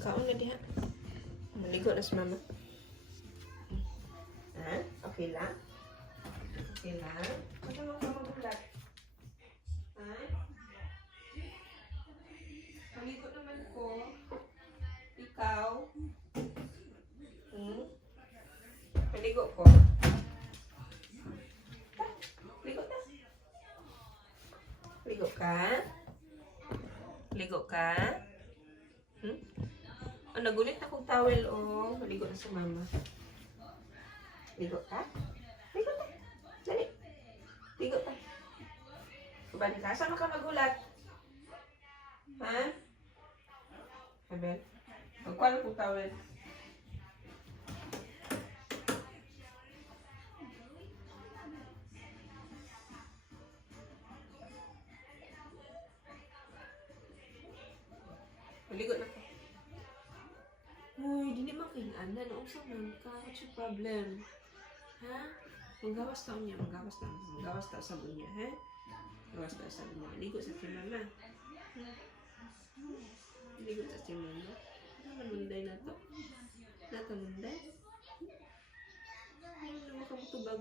Kaon na diha. Maligo na si mama. Ha? Okay lang? Okay lang? Ano mo ka magulat? Ha? Maligo naman ko. Ikaw? Maligo ko. Ligo na. Ligo ka? Ligo ka? Oh, nagulit akong towel, oh. Maligo na sa mama. Ligo ka? Ligo ka. Dali. Ligo ka. Kubali ka. Saan ka magulat? Ha? Abel? Magkwala kong towel. Maligo na ko. Uy, di naman kailangan. Nausap man ka. What's your problem? Ha? Magawas taon niya. Magawas taon. Magawas taon sabon niya, ha? Magawas taon sabon niya. Ligo sa si mama. Ligo sa si mama. Ano munday na to? Nata munday? Ano naman ka mutubag?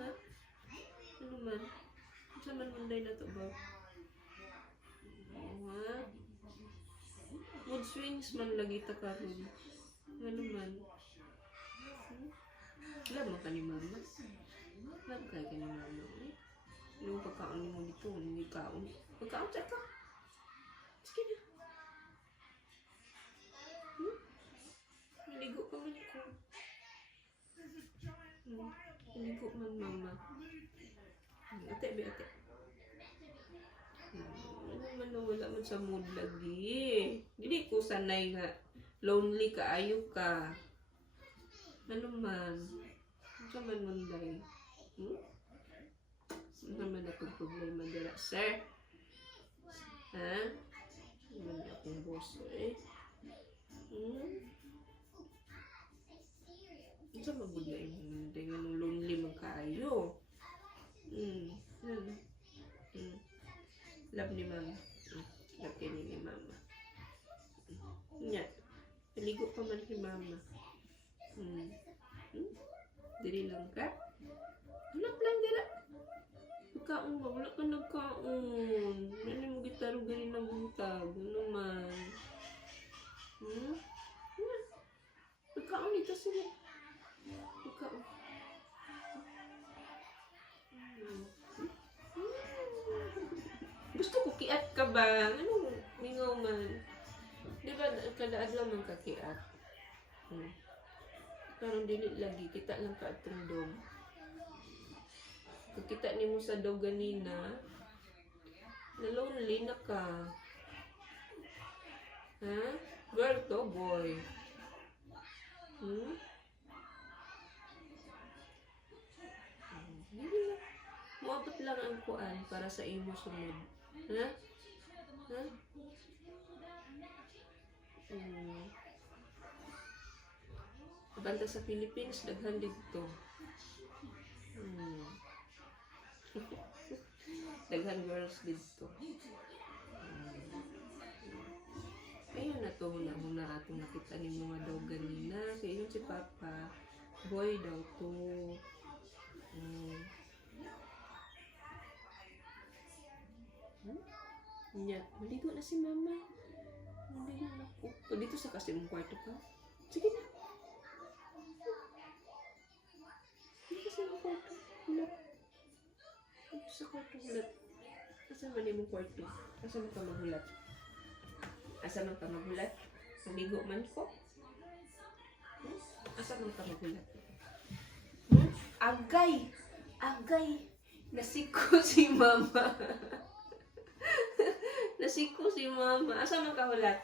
Ha? Ano man? Ano man munday na to ba? Ha? Mood swings man lagi ta karon. Ano man? Lama ka ni mama. Lama ka ni mama. Yung pagkaon mo dito, hindi kaon. Pagkaon sa ka. Sige na. Maligo pa man ko. Maligo man mama. Ate, be ate. Ano wala man sa mood lagi. Dili ko sanay nga lonely ka, ayo ka. Ano man? Ano man munday? Ano man akong problema dira, sir? Ha? Ano man akong boss, eh? Ano man munday? Munday nga nung lonely magkaayo. Love ni mama. Love kayo ni mama. Nya. Naligo pa man si mama. Diri lang ka? Wala lang dira. Kaon ba? Wala ka nagkaon. Ano mo gitaro gani na buntag? Ano man? Nagkaon ito sila. Nagkaon. Gusto ko kiat ka ba? Ano? Mingaw man. Di ba kada adlaw man ka kiat? Karon dili lagi kita lang ka atong dog. Kung kita nimo sa dog ganina, na lonely na ka. Ha? Girl to boy. Moabot lang ang kuan para sa imo sunod. Ha? Ha? Banda sa Philippines, daghan dito. Daghan girls dito. Ayun na to, huna atong nakita ni mga daw ganina. Kaya yun si Papa, boy daw to. Nya, maligo na si mama. Maligo na po. Dito sa kasi mong kwarto ka. Sige na. Dito sa mong kwarto. Hulat. Dito sa kwarto hulat. Asa man yung kwarto? Asa man ka maghulat? Asa man ka maghulat? Maligo man ko? Asa man ka maghulat? Agay! Agay! Nasiko si mama. Nasiko si mama. Asa man kahulat?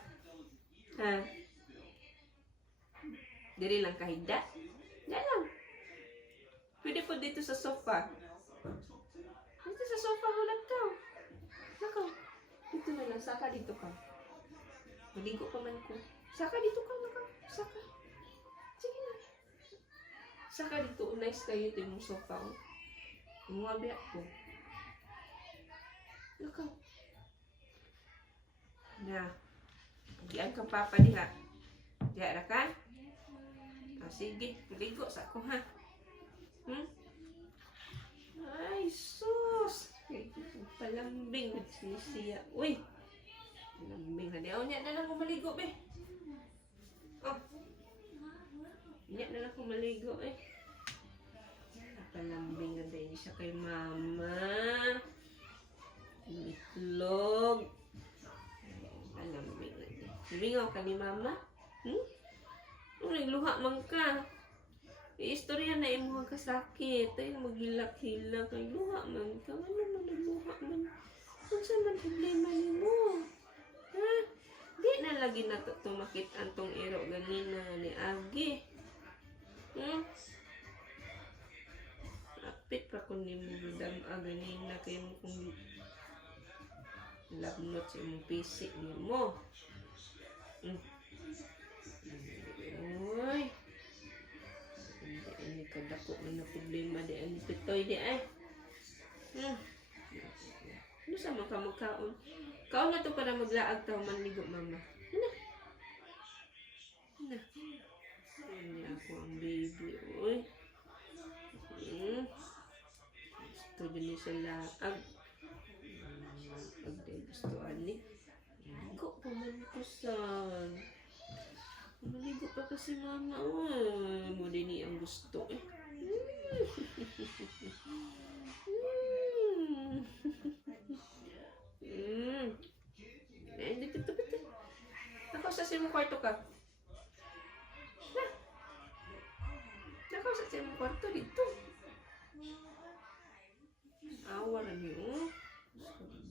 Ha? Diri lang kahigda? Diyan lang. Pwede po dito sa sofa. Dito sa sofa hulat ka. Nako. Dito na lang. Saka dito ka. Maligo pa man ko. Saka dito ka. Nako. Saka. Sige na. Saka dito. Nice kayo ito yung sofa. Umuwabi ako. Nako. Na. Diyan ka papa diha. Diya ra ka? Sige, ligo sa ako ha. Ay, sus! Palambing siya. Uy! Palambing na niya. Niya na lang kumaligo, be. Oh. Niya na lang kumaligo, eh. Palambing na din siya kay mama. Itlog. Palambing na din. Lingaw ka ni mama? Nagluha man ka. Istorya na imo ka sakit. Ay, maghilak-hilak. Nagluha man ka. Ano man nagluha man? Kung saan man problema ni mo? Ha? Di na lagi na tumakit antong iro ganina ni Agi. Apit pa kung ni mo dam ganina kayo mo kung labnot sa imong pisik ni mo. Uy. Ini kadako man na problema di ang pitoy di ay. Ano sa mga kamagkaon? Kaon na to para maglaag taw manligo mama. Ano? Ini ako ang baby. Uy. Gusto din siya laag. Pag gusto ani. Ligo pa man ko san. Maligo pa kasi mama. Mo din ang gusto eh. Dito. Ako sa simong kwarto ka. Ako sa simong kwarto dito. Awa na niyo.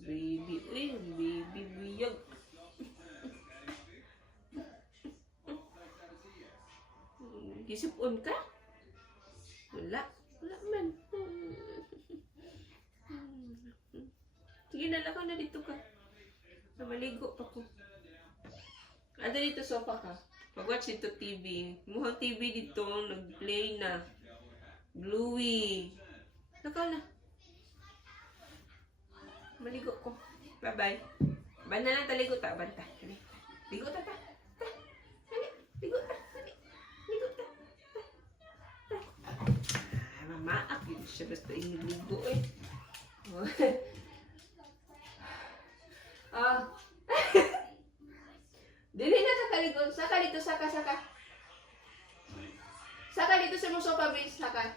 Baby, baby biyag. Gisipon ka? Wala man. Sige na lang na dito ka. Maligo pa ko. Ada dito sofa ka. Mag-watch dito TV. Muhang TV dito, nag-play na. Bluey. Nakaw na. Maligo ko. Bye-bye. Bana lang taligo ta. Banta. Ligo ta. Ligo ta. Maak yun siya basta iniligo eh. Dili na sa kaligo. Saka dito, saka. Saka dito sa mong sofa base, saka.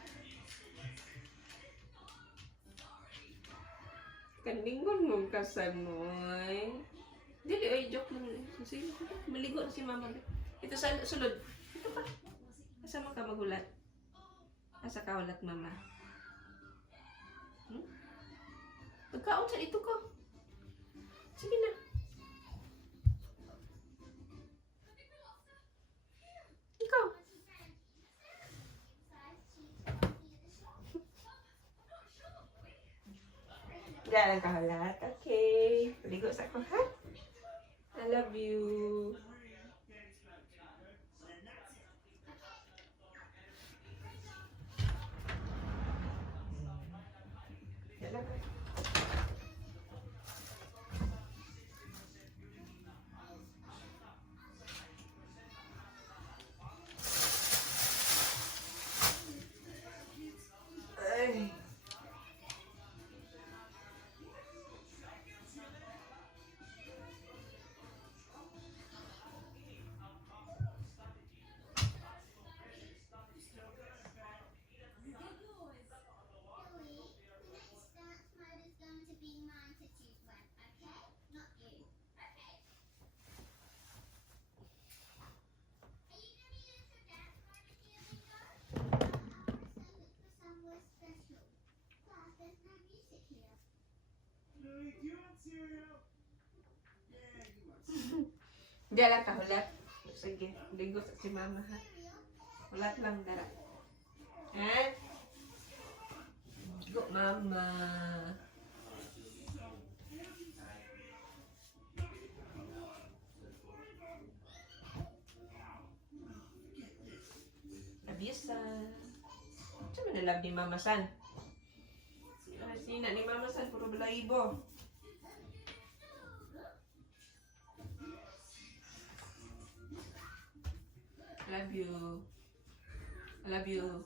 Kaningon mong kasanoy. Dili, ay joke lang. Sige, maligo na si mama. Ito sa sulod. Ito pa. Kasama ka magulat. Asa ka ulat mama? Pagkaon sa ito ko. Sige na. Ikaw. Galang ka ulat. Okay. Ligo sa ako ha? I love you. Diyan ka hulat. Sige, ligo sa si mama ha. Hulat lang dara. Ligo mama. Abisan. Saan mo nalab ni mama san? Sina ni mama san, puro balahibo. Love you. I love you.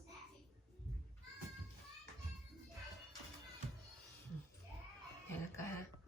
Yan ka.